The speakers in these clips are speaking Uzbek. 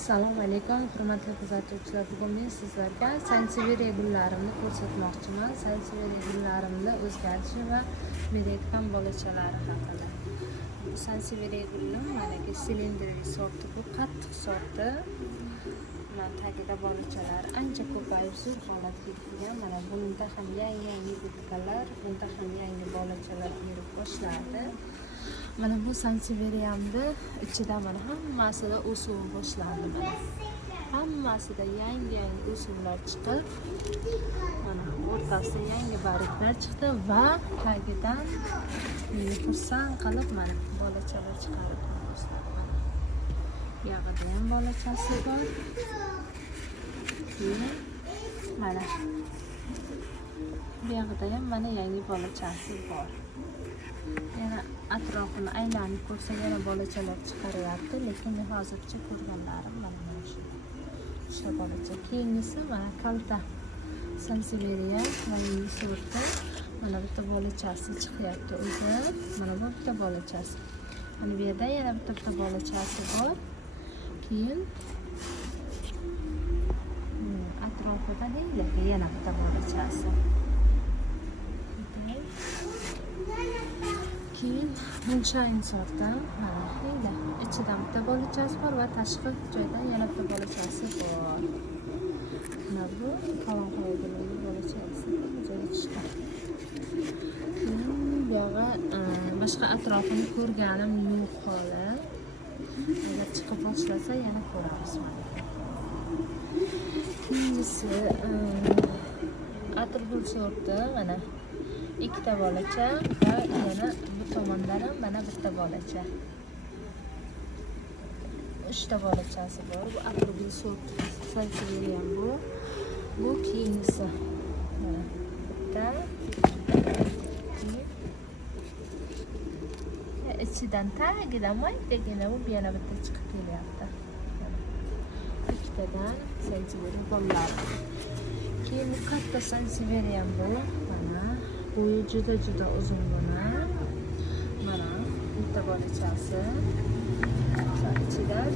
Assalomu alaykum, hurmatli kuzatuvchilar. Bugun men sizlarga sanseveriya gullarimni ko'rsatmoqchiman. Sanseveriya gullarimda o'zgarishi va berayotgan bolachalari haqida. Sanseveriya gullim mana silindrli sorti, bu qattiq sorti. Mana tagida bolachalari ancha ko'payib zo'r holatga kelgan. Mana bunda ham yangi bitkalar, bunda ham yangi bolachalar berib boshladi. Mana bu sanseveriyamda ichida mana hammasida o'suv boshlandi. Mana hammasida yangi o'suvlar chiqib, mana o'rtasida yangi barglar chiqdi va tagidan meni xursand qilib mana bolachalar chiqarib boshladi. Bu yoqda ham bolachasi bor. Mana bu yoqda ham mana yangi bolachasi bor. Yana atrofini aylanib ko'rsa yana bolachalar chiqaryapti, lekin men hozircha ko'rganlarim mana shu bolacha. Keyingisi mana kalta sanseveriya yangi sorti. Mana bitta bolachasi chiqyapti o'zi. Mana bu bitta bolachasi. Mana bu yerda yana bitta bolachasi bor. Keyin atrofida yana bitta bolachasi. Keyin Moonshine sorti, mana endi ichidan bitta bolachasi bor va tashqi joydan yana bitta bolachasi bor. Mana bu qalin bolachasi joyi chiqdi. Bu yoqqa boshqa atrofini ko'rganim yo'q hali. Agar chiqib boshlasa yana ko'ramiz. Keyingisi atirgul sorti, mana ikkita bolacha va yana bu tomondan ham mana bitta bolacha. 3 ta bolachasi bor. Bu atirgul sorti sanseveriya bu. Bu keyingisi. Mana bitta. Ichidan tagidan maytagina bu yana bitta chiqib kelyapti. Ikkitadan sanseveriya bolalar. Keyin bu katta sanseveriya bu. Boyu juda uzun buni. Mana bitta bolachasi. Ichidan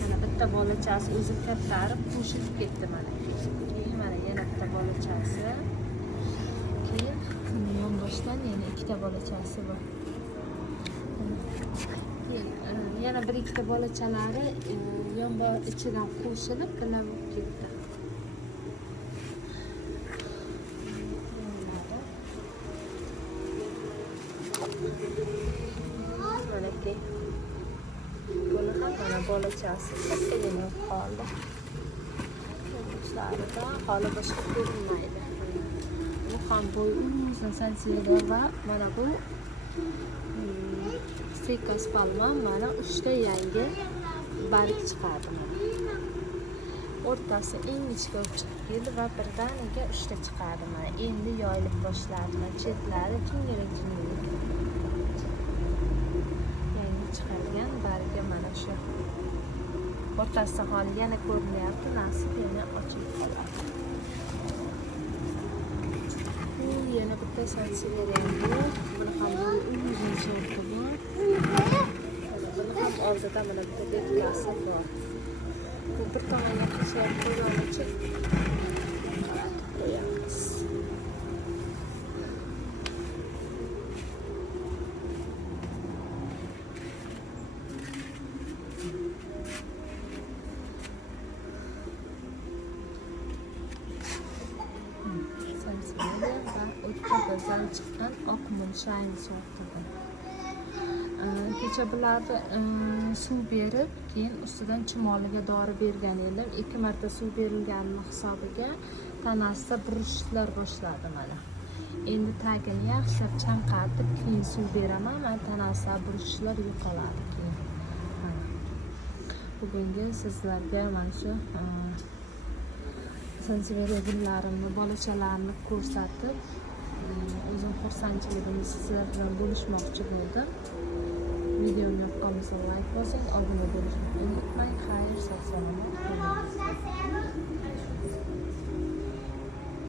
mana bitta bolachasi o'zi kattarib qo'shilib ketdi mana. Keyin mana yana bitta bolachasi. Keyin yonboshdan yana ikkita bolachasi bor. Keyin yana bir ikkita bolachalari yonbosh ichidan qo'shilib qilib ketdi. Buni ham mana bolachasi kattagina qoldi. Boshlarida hali boshqa ko'rinmaydi. Bu ham bo'y uzun sanseveriya va mana bu Ficus palma mana 3 ta yangi barg chiqardi. O'rtasi ingichka chiqib keldi va birdaniga 3 ta chiqardi. Mana endi yoyilib boshladi. Chetlari jingirik. Chiqargan bargi mana shu. O'rtasida hali yana ko'rinyapti, nasib yana ochib qoladi. Yana bitta sanseveriya bor. Buni ham uzun sorti bor. Buni ham oldida mana bitta betkasi bor. Bu bir tomonga qishyapti, yo'lchi. Qo'yamiz. Go'zal chiqqan oq Moonshine sortidir. Kecha bularni suv berib, keyin ustidan chumoliga dori bergan edim. 2 marta suv berilgani hisobiga tanasida burishlar boshladi mana. Endi tagini yaxshilab chanqatib, keyin suv beraman. Mana tanasida burishlar yo'qoladi keyin. Bugungi sizlarga mana shu sanseveriya gullarimni, bolachalarimni ko'rsatib o'zim xursandchiligimni sizlar bilan bo'lishmoqchi bo'ldim. Videoni yoqqan bo'lsa like bosing, obuna bo'lishni unutmang. Xayr, sog' salomat bo'ling.